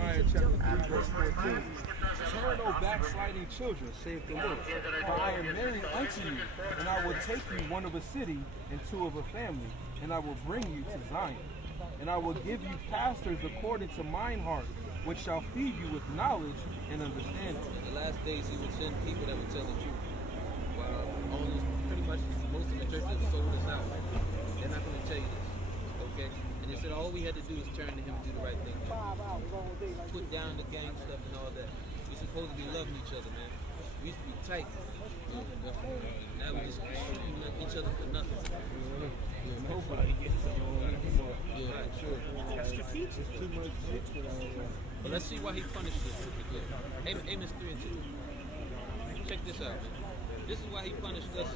Jeremiah chapter 3, verse 14. Turn, O backsliding children, saith the Lord, for I am married unto you, and I will take you one of a city and two of a family, and I will bring you to Zion. And I will give you pastors according to mine heart, which shall feed you with knowledge and understanding. In the last days, he would send people that would tell the truth. While owners, pretty much most of the churches have sold us out. They're not going to tell you this, okay? And they said all we had to do is turn to him and do the right thing. Put down the gang stuff and all that. We're supposed to be loving each other, man. We used to be tight. Now we just love each other for nothing. Nobody gets along anymore. Yeah, right. Sure. That's strategic. There's too much shit for that. But let's see why he punished us. Amos 3 and 2. Check this out, man. This is why he punished us.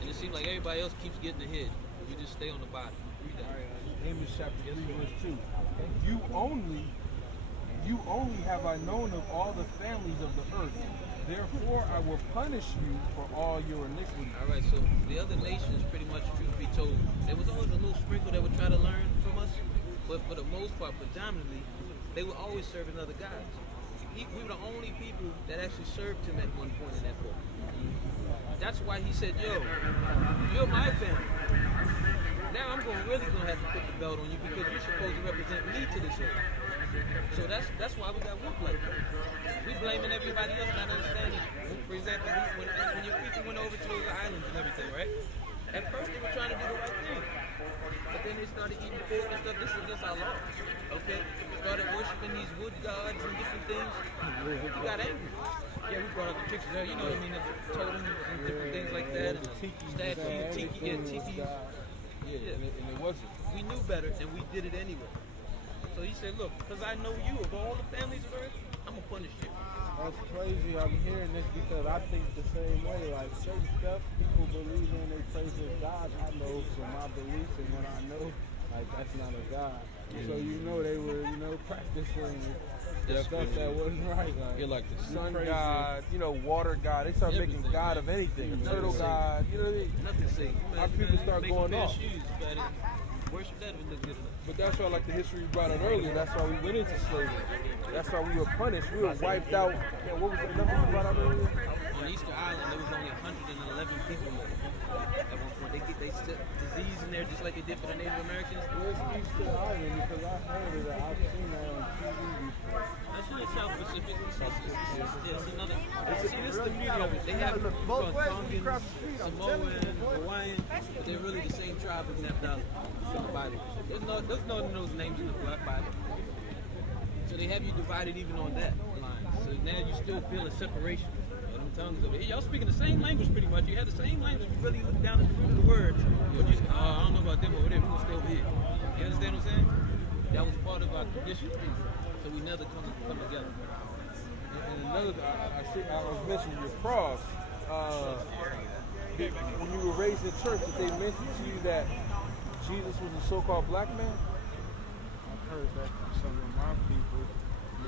And it seems like everybody else keeps getting ahead. We just stay on the bottom. Read that. Amos chapter 3, verse 2. You only have I known of all the families of the earth. Therefore I will punish you for all your iniquities. All right, so the other nations, pretty much, truth be told, there was always a little sprinkle that would try to learn from us, but for the most part, predominantly, they were always serving other gods. We were the only people that actually served him at one point in that book. That's why he said, yo, you're my family. Now I'm really gonna have to put the belt on you because you're supposed to represent me to this earth. So that's why we got whooped like that. We blaming everybody else, not understanding. For example, when your people went over to those islands and everything, right? At first they were trying to do the right thing. But then they started eating pork and stuff. This is against our law. Okay? Started worshiping these wood gods and different things. You got angry. Yeah, we brought up the pictures there, you know what I mean? The totems and different things like that. And the statue, tiki. Yeah, and it wasn't. We knew better and we did it anyway. So he said, look, because I know you, of all the families of earth, I'm going to punish you. That's crazy. I'm hearing this because I think the same way. Like certain stuff people believe in, they praise as God. I know from my beliefs and what I know, like that's not a God. So they were, practicing the stuff that wasn't right. You're like the sun god, water god. They start making God of anything. A turtle god, you know what I mean? Nothing safe. Our people start going off. Shoes, worship that would look good enough. But that's why, like the history you brought up earlier, that's why we went into slavery. That's why we were punished. We were wiped out. Yeah, what was the number you brought up earlier? On Easter Island, there was only 111 people left. At one point, they set disease in there just like they did for the Native Americans. Where's Easter Island? Because I heard of that. I've seen that on TV before. That's in the South Pacific. It's another. See, this is the beauty of it. They have Tongans, Samoan, Hawaiian, but they're really the same tribe as Napthali in the Bible. There's none of those names in the Black Bible. So they have you divided even on that line. So now you still feel a separation of them tongues over here. Y'all speaking the same language pretty much. You have the same language. You really look down at the root of the word. You're just, I don't know about them over there. We're going to stay over here. You understand what I'm saying? That was part of our tradition. So we never come together. And another, I was mentioning your cross. When you were raised in church, did they mention to you that Jesus was a so-called black man? I've heard that from some of my people.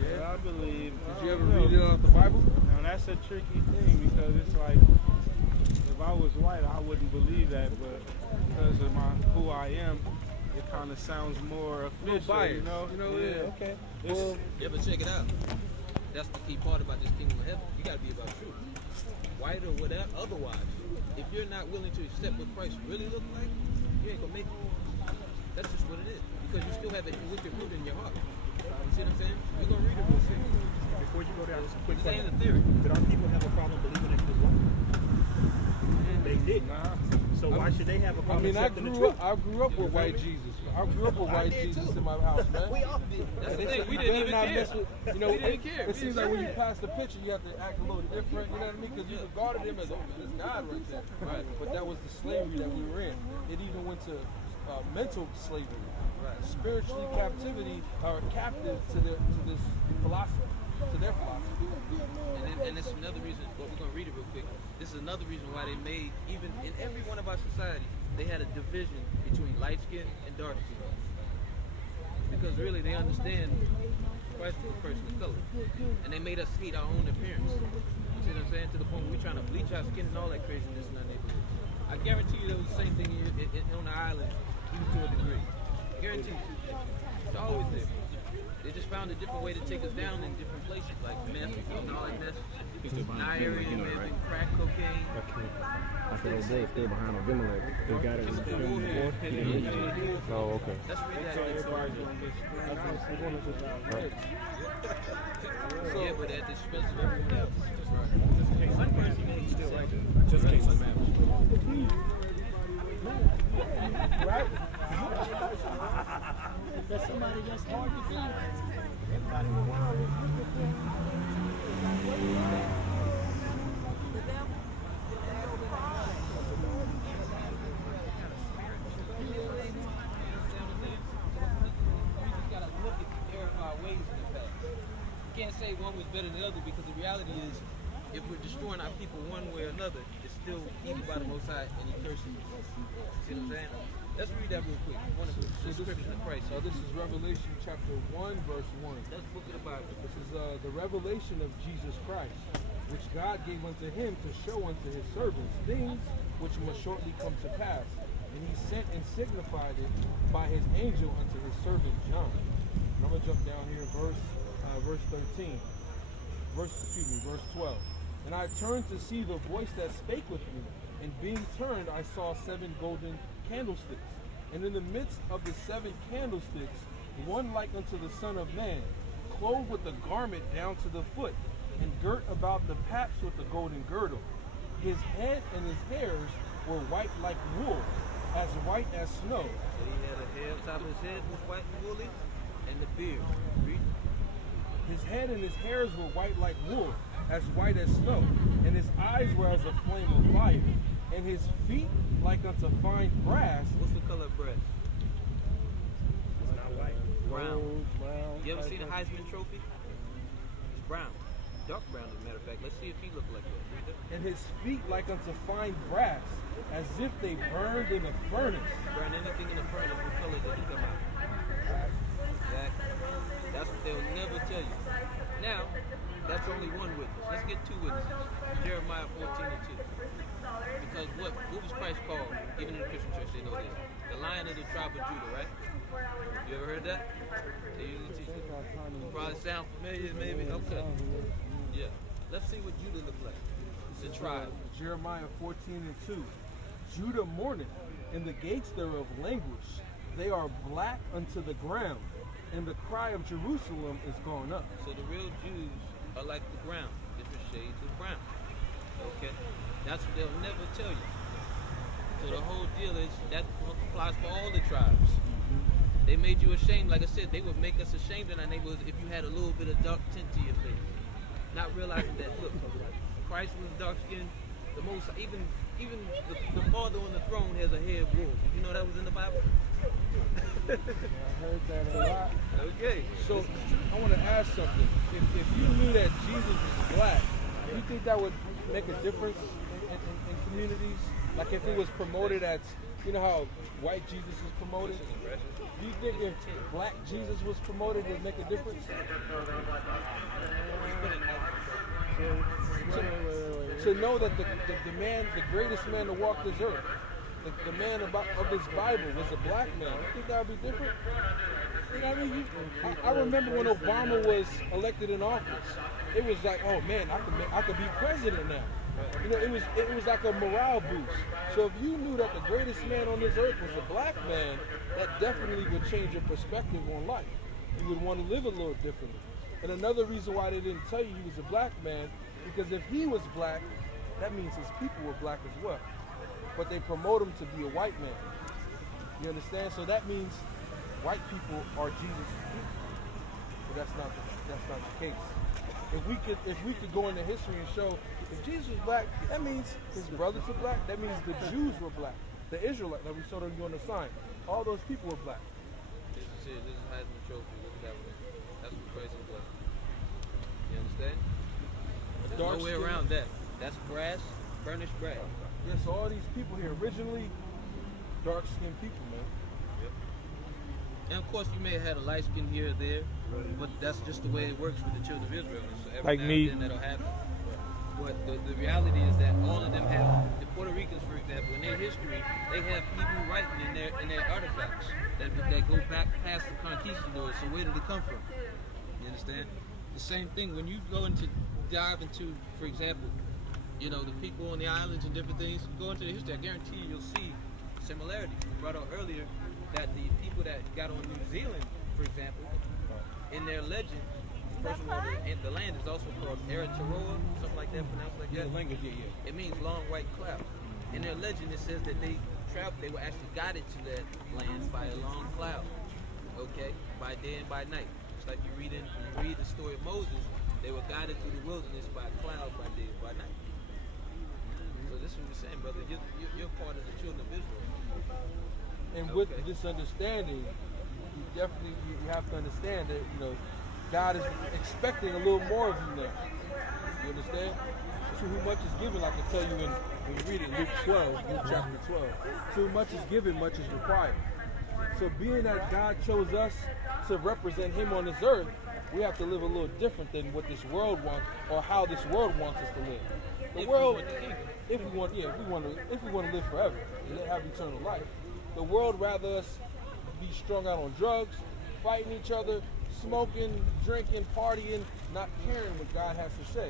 Yeah, I believe. Did you ever read it out of the Bible? Now that's a tricky thing because it's like if I was white, I wouldn't believe that, but because of who I am, it kind of sounds more official. Biased, Yeah. Okay. Well, Yeah, but check it out. That's the key part about this kingdom of heaven. You got to be about truth. White or whatever, otherwise, if you're not willing to accept what Christ really looks like, you ain't going to make it. That's just what it is. Because you still have it with your root in your heart. You see what I'm saying? We're going to read it real quick. Before you go down, just a quick Saying question. the theory. Did our people have a problem believing in his law? They did. So why should they have a problem accepting the truth? I grew up with white Jesus. I grew up with white Jesus in my house, man. We all did. That's the thing. We didn't even care. We didn't care. It seems like when you pass the picture, you have to act a little different. You know what I mean? Because you regarded him as, this God right there. Right. But that was the slavery that we were in. It even went to mental slavery, spiritually captivity, or captive to this philosophy, to their philosophy. And it's another reason, we're going to read it real quick. This is another reason why they made, even in every one of our societies, they had a division between light skin and dark skin. Because really they understand Christ is a person of color. And they made us hate our own appearance. You see what I'm saying? To the point where we're trying to bleach our skin and all that craziness in our neighborhood. I guarantee you there was the same thing on the island, even to a degree. Guarantee you. It's always there. They just found a different way to take us down in different places, like meth, knowledge meth, area, maybe crack cocaine. After those days, stay behind Abimelech. They got it in the film before. He didn't need it. Oh, okay. Let's read that. Yeah, but at the expense of everyone else. One person is still like just in case it matters. Right? There's somebody that's hard to find. Everybody in the world is looking for You can't say one was better than the other because the reality is, if we're destroying our people one way or another, it's still evil by the Most High and He curses. See what I'm saying? Let's read that real quick. One of the scriptures of Christ. This is Revelation chapter 1, verse 1. That's the book of the Bible. This is the revelation of Jesus Christ, which God gave unto him to show unto his servants things which must shortly come to pass. And he sent and signified it by his angel unto his servant John. And I'm going to jump down here, verse 13. Verse 12. And I turned to see the voice that spake with me, and being turned, I saw 7 golden candlesticks. And in the midst of the 7 candlesticks, one like unto the Son of Man, clothed with a garment down to the foot, and girt about the paps with a golden girdle. His head and his hairs were white like wool, as white as snow. So he had a hair on top of his head was white and woolly, and the beard. Read. His head and his hairs were white like wool, as white as snow, and his eyes were as a flame of fire, and his feet like unto fine brass. What's the color of brass? It's not white. Brown. brown. You ever seen the Heisman Trophy? It's brown. Dark brown, as a matter of fact. Let's see if he looked like that. Read that. And his feet like unto fine brass, as if they burned in a furnace. Burn anything in the furnace, what color did it come out? Exactly. That's what they'll never tell you. Now, that's only one witness. Let's get 2 witnesses. Jeremiah 14:2. Because what was Christ called? Even in the Christian church, they know this. The Lion of the tribe of Judah, right? You ever heard that? They usually teach it. Probably sound familiar, maybe. Okay. Yeah. Let's see what Judah looked like. It's a tribe. Jeremiah 14:2. Judah mourneth, and the gates thereof languish. They are black unto the ground, and the cry of Jerusalem is gone up. So the real Jews are like the ground, different shades of brown. Okay? That's what they'll never tell you. So the whole deal is that applies for all the tribes. They made you ashamed. Like I said, they would make us ashamed in our neighborhoods if you had a little bit of dark tint to your face. Not realizing that, look, Christ was dark skinned. The most, even the father on the throne has a head wolf. You know that was in the Bible? I heard that a lot. Okay. So I want to ask something. If you knew that Jesus was black, do you think that would make a difference in communities? Like if it was promoted as, you know how white Jesus is promoted? Do you think if black Jesus was promoted, it would make a difference? To know that the man, the greatest man to walk this earth, the man of this Bible was a black man. You think that would be different? You know what I mean? I remember when Obama was elected in office, it was like, oh man, I could be president now. You know, it was like a morale boost. So if you knew that the greatest man on this earth was a black man, that definitely would change your perspective on life. You would want to live a little differently. And another reason why they didn't tell you he was a black man, because if he was black, that means his people were black as well. But they promote him to be a white man. You understand? So that means white people are Jesus' people. But that's not the case. If we could go into history and show if Jesus was black, that means his brothers were black. That means the Jews were black. The Israelites that we showed you on the sign, all those people were black. This is Heisman Trophy. Look at that one. That's what Christ was like. You understand? There's no way around that. That's brass, burnished brass. Yeah, so all these people here, originally dark-skinned people, man. Yep. And of course, you may have had a light skin here or there, but that's just the way it works with the children of Israel. So every Like now me. and then that'll happen. But the reality is that all of them have, the Puerto Ricans, for example, in their history, they have Hebrew writing in their artifacts that go back past the conquistadors. So where did it come from? You understand? The same thing when you go into dive into, for example, you know, the people on the islands and different things. You go into the history, I guarantee you'll see similarities. We brought out earlier that the people that got on New Zealand, for example, in their legend, first of all, the land is also called Aotearoa, something like that, pronounced like that. Language, It means long white cloud. In their legend, it says that they were actually guided to that land by a long cloud, okay, by day and by night. It's like when you read the story of Moses, they were guided through the wilderness by a cloud by day and by night. So this is what we're saying, brother. You're part of the children of Israel. And with this understanding, you have to understand that, you know, God is expecting a little more of you now. You understand? To whom much is given, like I tell you when you read it, Luke chapter 12. To whom much is given, much is required. So being that God chose us to represent Him on this earth, we have to live a little different than what this world wants, or how this world wants us to live. The world, if we want to live forever, and have eternal life, the world rather us be strung out on drugs, fighting each other, smoking, drinking, partying, not caring what God has to say.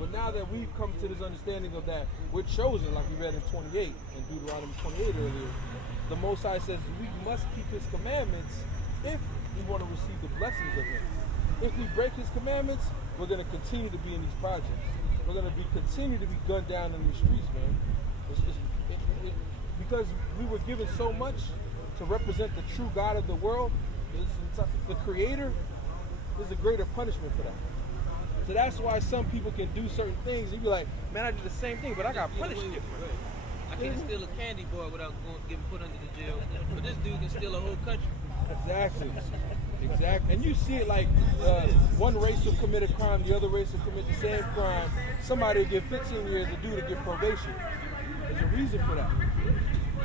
But now that we've come to this understanding of that we're chosen, like we read in 28, in Deuteronomy 28 earlier, the Most High says we must keep His commandments if we want to receive the blessings of Him. If we break His commandments, we're going to continue to be in these projects. We're going to continue to be gunned down in the streets, man. Because we were given so much to represent the true God of the world, the Creator, there's a greater punishment for that. So that's why some people can do certain things and you be like, man, I did the same thing, but I got punished different. I can't steal a candy bar without getting put under the jail. But this dude can steal a whole country. Exactly. And you see it like one race will commit a crime, the other race will commit the same crime. Somebody will get 15 years, a dude will get probation. There's a reason for that.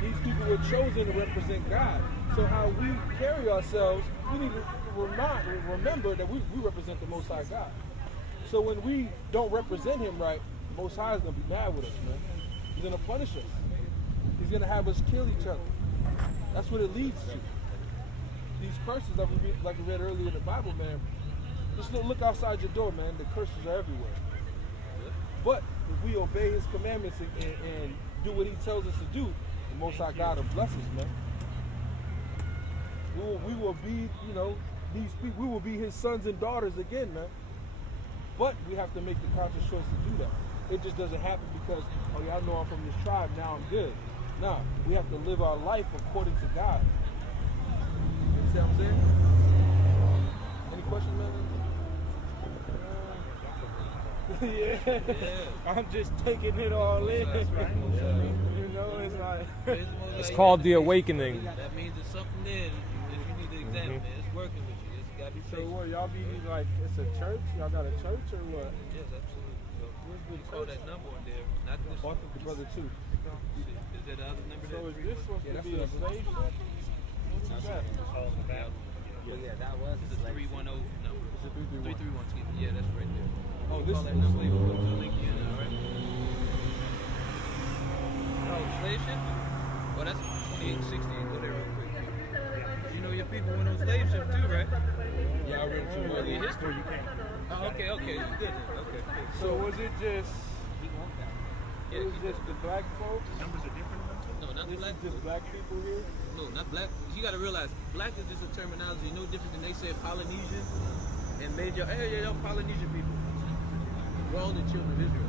These people were chosen to represent God. So how we carry ourselves, we need to remember that we represent the Most High God. So when we don't represent Him right, the Most High is going to be mad with us, man. He's going to punish us. He's going to have us kill each other. That's what it leads to. These curses that we read, like we read earlier in the Bible, man, just look outside your door, man. The curses are everywhere. But if we obey His commandments and do what He tells us to do, the Most High God will bless us, man. We will be, you know, these people, we will be His sons and daughters again, man. But we have to make the conscious choice to do that. It just doesn't happen because, oh yeah, I know I'm from this tribe, now I'm good. No, we have to live our life according to God. You see what I'm saying? Any questions, man? Yeah. I'm just taking it all in. You know, it's like It's called the awakening. That means there's something there that you need to examine. It's working with you. It's got to be so fixed. what, y'all be like, it's a church? Y'all got a church or what? Yes, absolutely. So you call that number on there, not this one. The brother too. Is that the other number? So there? is this supposed to be a slave ship? What is that? Yeah, that was It's a 310 number. It's a 331. 331, excuse me. Yeah, that's right there. Oh, You this call that is number, slave you ship. put your link in, all right? Oh, slave ship? Well, that's 2860. Go there real quick. You know your people went on slave ships too, right? Yeah, I read it too Early earlier. history. Oh, okay. You did it. Okay. So was it just, Yeah, it was just the black folks? Numbers are different in them too? no, not This black. is just black people here? No, not black. You got to realize, black is just a terminology, no different than they say Polynesian and major. Hey, y'all Polynesian people. We're all the children of Israel.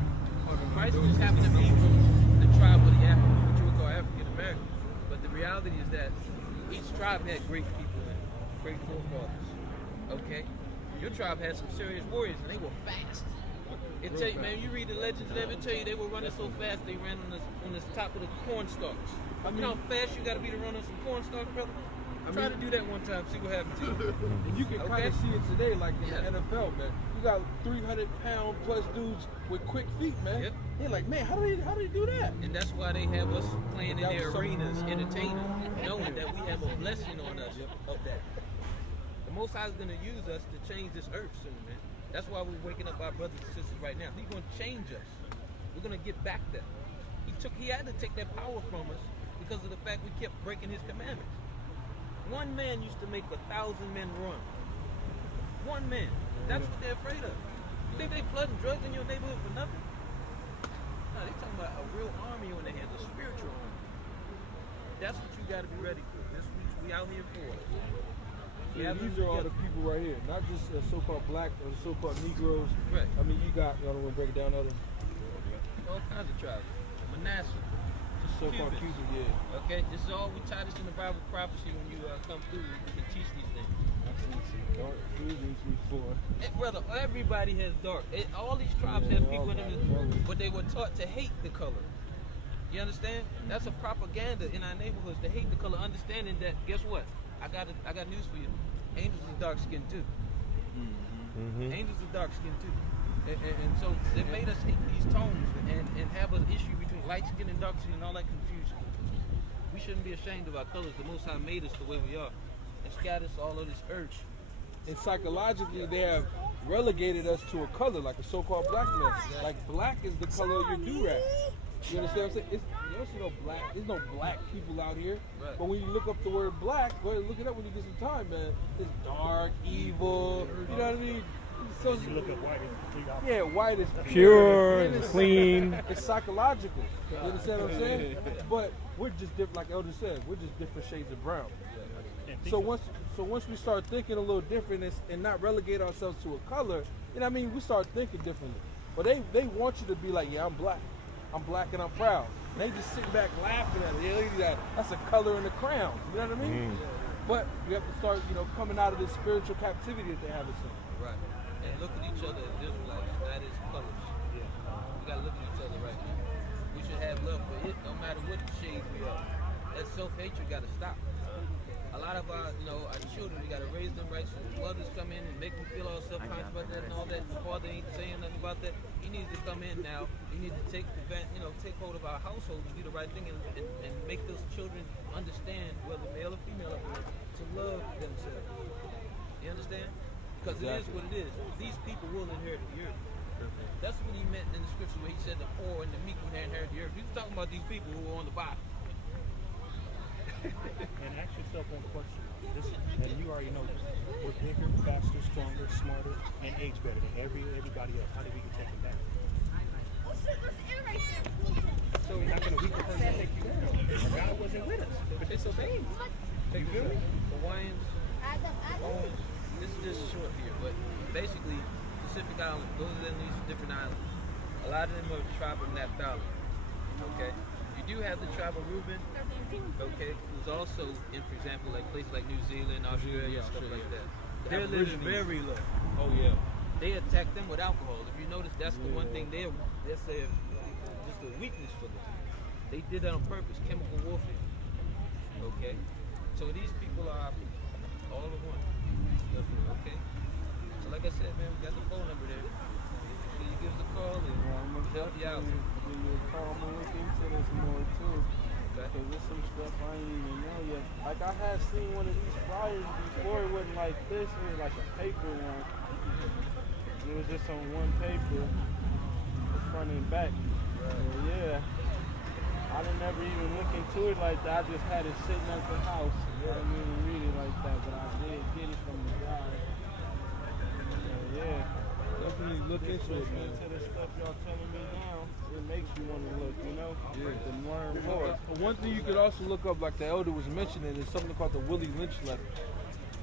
Christ just happened to be from the tribe of the African, what you would call African American. But the reality is that each tribe had great people in it, great forefathers. Okay? Your tribe had some serious warriors, and they were fast. It tell you, man, you read the legends, they would tell you they were running so fast they ran on the top of the cornstalks. You know how fast you got to be to run on some cornstalks, brother? Try to do that one time, see what happens to you. And you can kind of see it today, like in the NFL, man. You got 300-pound plus dudes with quick feet, man. Yep. They're like, man, how do they do that? And that's why they have us playing in That their was so- arenas, entertaining, knowing that we have a blessing on us of that. The Most High is going to use us to change this earth soon, man. That's why we're waking up our brothers and sisters right now. He's going to change us. We're going to get back there. He had to take that power from us because of the fact we kept breaking his commandments. One man used to make 1,000 men run. One man. That's what they're afraid of. You think they flooding drugs in your neighborhood for nothing? No, they're talking about a real army on their hands, a spiritual army. That's what you got to be ready for. That's what we out here for. Yeah, these are all the people right here, not just so-called black or so-called Negroes. Right. I mean, you got, I don't want to break it down, other All kinds of tribes. Manasseh. so-called Cuban, yeah. Okay, this is all we tie this in the Bible prophecy when you come through. We can teach these things. I've seen some dark Cubans before. Brother, everybody has dark. All these tribes have people in them, but they were taught to hate the color. You understand? That's a propaganda in our neighborhoods to hate the color, understanding that, guess what? I got news for you. Angels are dark skinned too. Angels are dark skinned too. And so they made us hate these tones and have an issue between light skin and dark skin and all that confusion. We shouldn't be ashamed of our colors. The Most High made us the way we are and scattered us all over this earth. And psychologically, they have relegated us to a color, like a so-called blackness. Like black is the color of your do-rag. You understand what I'm saying? You don't see no black. There's no black people out here. Right. But when you look up the word black, go ahead and look it up when you get some time, man. It's dark, evil. You know what I mean? So You look at white as complete opposite. yeah, white is Pure, innocent. clean. It's psychological. You understand what I'm saying? But we're just different, like Elder said. We're just different shades of brown. So once we start thinking a little different and not relegate ourselves to a color, you know what I mean? We start thinking differently. But they want you to be like, yeah, I'm black and I'm proud. And they just sitting back laughing at it. Yeah, look at that. That's a color in the crown. You know what I mean? But you have to start, coming out of this spiritual captivity that they have us in. Right. And look at each other as Israelites, not as colors. We gotta look at each other right now. We should have love for it, no matter what shade we are. That self-hatred gotta stop. A lot of our children, we gotta raise them right. So the mothers come in and make them feel all self-conscious about that and all that. The father ain't saying nothing about that. He needs to come in now. He needs to take hold of our household and do the right thing and make those children understand, whether male or female, to love themselves. You understand? Because it is what it is. These people will inherit the earth. That's what he meant in the scripture where he said the poor and the meek will inherit the earth. He was talking about these people who were on the bottom. And ask yourself one question. And you already know this. We're bigger, faster, stronger, smarter, and age better than everybody else. How did we get taken back? So we're not going to weaken person take you down. God wasn't with us. But disobeyed. You feel me? Hawaiians, this is just short here, but basically Pacific Islands, those are these different islands. A lot of them are the tribe of Napthali. Okay? You do have the tribe of Reuben, okay, who's also in, for example, like places like New Zealand, Australia, stuff like that. They're living very low. Oh, yeah. They attack them with alcohol. If you notice, that's the one thing they're saying, just a weakness for them. They did that on purpose, chemical warfare. Okay? So these people are all of one. Okay? So like I said, man, we got the phone number there. So you give us a call and help you out. Give you a call, I'm gonna look into this more too. Okay? Cause there's some stuff I ain't even know yet. Like I had seen one of these flyers before. It wasn't like this. It was like a paper one. It was just on one paper, the front and back. So, yeah. I didn't ever even look into it like that. I just had it sitting at the house. I didn't even read it like that, but I did get it from the guy. So, yeah. Definitely look into it, man. Listening to the stuff y'all telling me now, it makes you want to look, to learn more. One thing you could also look up, like the elder was mentioning, is something called the Willie Lynch letter.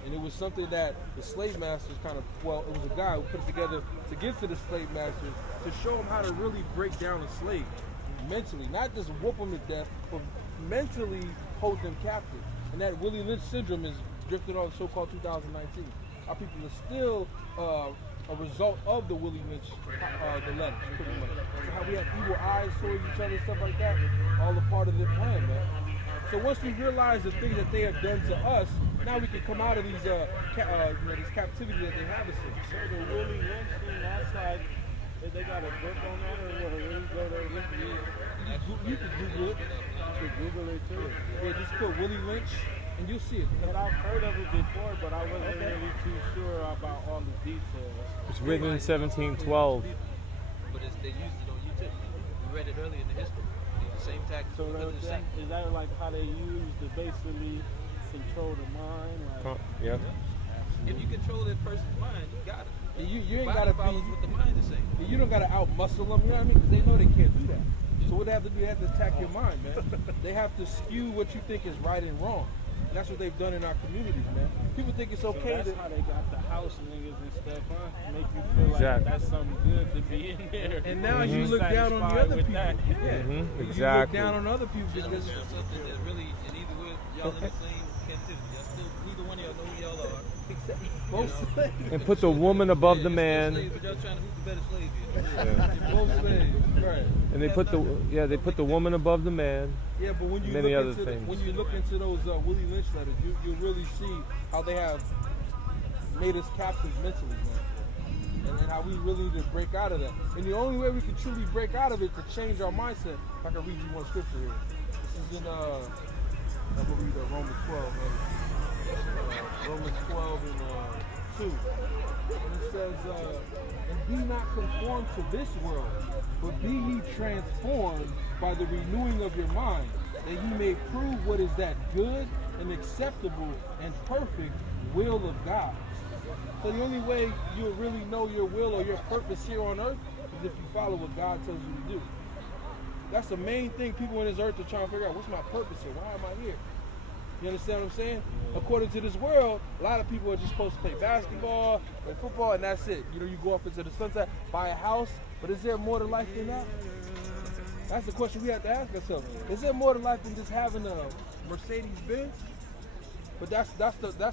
And it was something that the slave masters it was a guy who put it together to give to the slave masters to show them how to really break down a slave mentally, not just whoop them to death, but mentally hold them captive. And that Willie Lynch syndrome is drifted on so-called 2019. Our people are still a result of the Willie Lynch, the letters, pretty much. So how we have evil eyes towards each other, stuff like that, all a part of their plan, man. So once we realize the things that they have done to us, now we can come out of these, this captivity that they have us in. So the Willie Lynch thing, that's like, they got a book on that or what? Or when you go there, You can Google it. you can Google it too. Yeah, just put Willie Lynch And you'll see it. And I've heard of it before, but I wasn't really too sure about all the details. It's written in 1712. But they used it on YouTube. We read it earlier in the history. The same tactics. So is that like how they use to basically control the mind? Yeah. If you control that person's mind, you got it. And you ain't Body gotta follows be. what the mind is saying. You don't gotta out muscle them. You know what I mean? Because they know they can't do that. So what they have to do, they have to attack your mind, man. They have to skew what you think is right and wrong. And that's what they've done in our communities, man. People think it's okay that's to. how they got the house niggas and stuff, huh? Make you feel like Exactly. that's something good to be in there. And now you look down on the other people. Yeah. You look Exactly. down on other people because. Something that really, and either way, y'all in the same captivity. Y'all still, neither one of y'all know who y'all are. Both slaves. And put the woman above the You're still man. slaves, but y'all trying to who's the better slave here. Yeah. Both slaves. Right. And they put the woman above the man. Yeah, but when you Many look other into things. when you look into those Willie Lynch letters, you really see how they have made us captives mentally, man, and how we really need to break out of that. And the only way we can truly break out of it to change our mindset. If I can read you one scripture here. This is in I'm gonna read Romans 12, man. Romans 12 and 2. And it says, and be not conformed to this world, but be ye transformed by the renewing of your mind, that ye may prove what is that good and acceptable and perfect will of God. So the only way you'll really know your will or your purpose here on earth is if you follow what God tells you to do. That's the main thing people on this earth are trying to figure out. What's my purpose here? Why am I here? You understand what I'm saying? According to this world, a lot of people are just supposed to play basketball, play football, and that's it. You know, you go off into the sunset, buy a house, but is there more to life than that? That's the question we have to ask ourselves. Is there more to life than just having a Mercedes Benz? But that's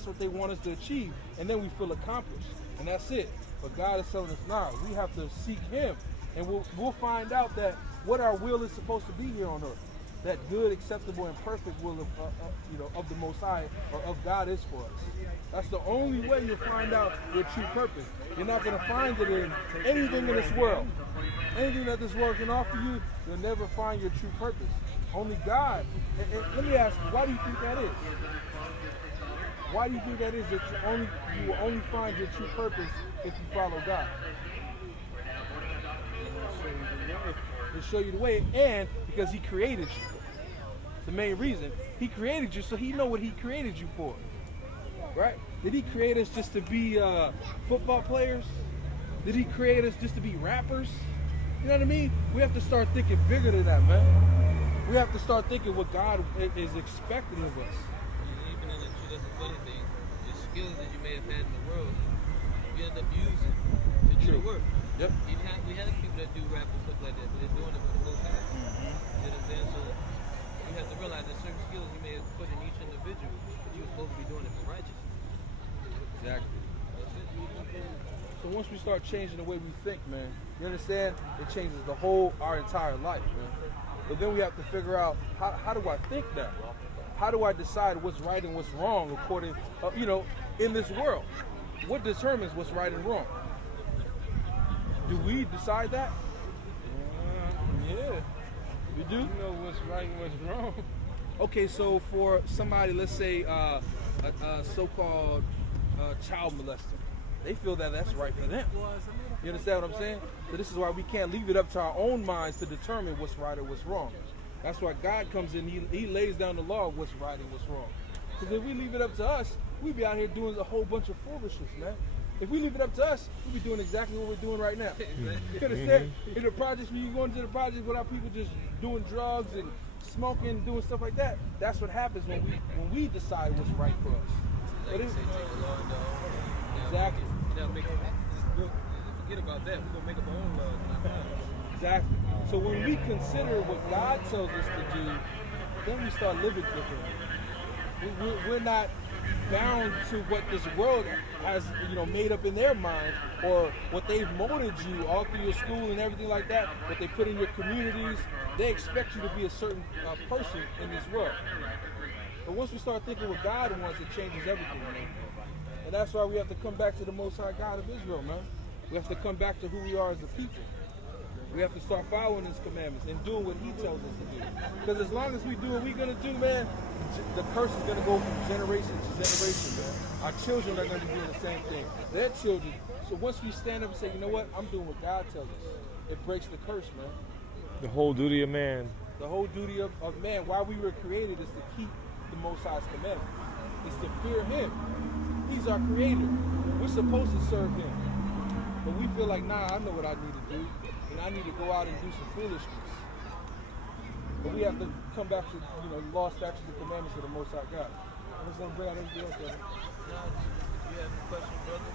what they want us to achieve, and then we feel accomplished, and that's it. But God is telling us now, we have to seek Him, and we'll find out that what our will is supposed to be here on earth. That good, acceptable, and perfect will of the Most High or of God is for us. That's the only way you'll find out your true purpose. You're not going to find it in anything in this world. Anything that this world can offer you, you'll never find your true purpose. Only God. And let me ask you, why do you think that is? Why do you think that is that you will only find your true purpose if you follow God? To show you the way, and because He created you. The main reason He created you, so He know what He created you for, right? Did He create us just to be football players? Did He create us just to be rappers? You know what I mean? We have to start thinking bigger than that, man. We have to start thinking what God is expecting of us. Even in the true, that's a funny thing. The skills that you may have had in the world, you end up using to do the work. Yep. We have people that do rap and stuff like that, but they're doing it for the most part. You know what I'm saying? So you have to realize that certain skills you may have put in each individual, but you were supposed to be doing it for righteousness. Exactly. That's it. So once we start changing the way we think, man, you understand? It changes our entire life, man. But then we have to figure out, how do I think that? How do I decide what's right and what's wrong according, in this world? What determines what's right and wrong? Do we decide that? Yeah. You do? You know what's right and what's wrong. Okay, so for somebody, let's say a so-called child molester, they feel that that's right for them. You understand what I'm saying? So this is why we can't leave it up to our own minds to determine what's right or what's wrong. That's why God comes in, he lays down the law of what's right and what's wrong. Because if we leave it up to us, we'd be out here doing a whole bunch of foolishness, man. If we leave it up to us, we'd be doing exactly what we're doing right now. You understand? In the projects, when you go into the projects without people just doing drugs and smoking, doing stuff like that, that's what happens when we decide what's right for us. Like you say, take the law into our own hands. Exactly. Forget about that. We're going to make up our own laws in our mind. Exactly. So when we consider what God tells us to do, then we start living differently. We're not bound to what this world has, made up in their minds, or what they've molded you all through your school and everything like that, what they put in your communities. They expect you to be a certain person in this world. But once we start thinking what God wants, it changes everything, man. And that's why we have to come back to the Most High God of Israel, man. We have to come back to who we are as a people. We have to start following his commandments and doing what he tells us to do. Because as long as we do what we're going to do, man, the curse is going to go from generation to generation, man. Our children are going to be doing the same thing. Their children. So once we stand up and say, you know what, I'm doing what God tells us, it breaks the curse, man. The whole duty of man. The whole duty of man, why we were created, is to keep the Most High's commandments. It's to fear him. He's our creator. We're supposed to serve him. But we feel like, nah, I know what I need to do. And I need to go out and do some foolishness. But we have to come back to, the law, statutes, and commandments of the Most High God. I was going to bring out anything else, brother. No, you have any questions, brother?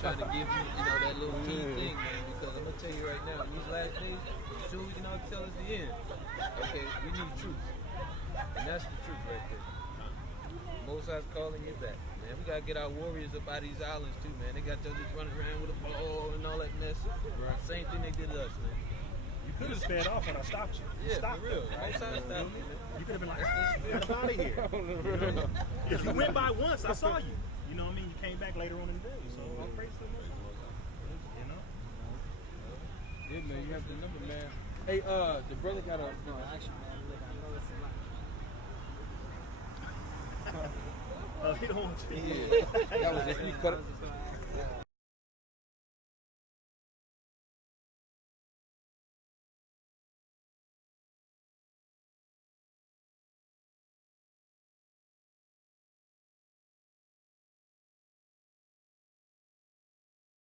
Trying to give you, that little key thing, man, because I'm gonna tell you right now, these last days, soon we can all tell us the end. Okay, we need truth. And that's the truth right there. Moses calling you back. Man, we gotta get our warriors up out of these islands too, man. They got just running around with a ball and all that mess. Right. Same thing they did to us, man. You could have sped off when I stopped you. Yeah, Stopped for real. you, right? Moses stopped me, man. You could have been like, get out of here. If you went by once, I saw you. You know what I mean? You came back later on in the day. So I'm praise the Lord. Yeah, man, you have the number, man. Hey, the brother got a... No, actually, man, look, I know it's a lot. He don't want to. Yeah. That was it. You cut it.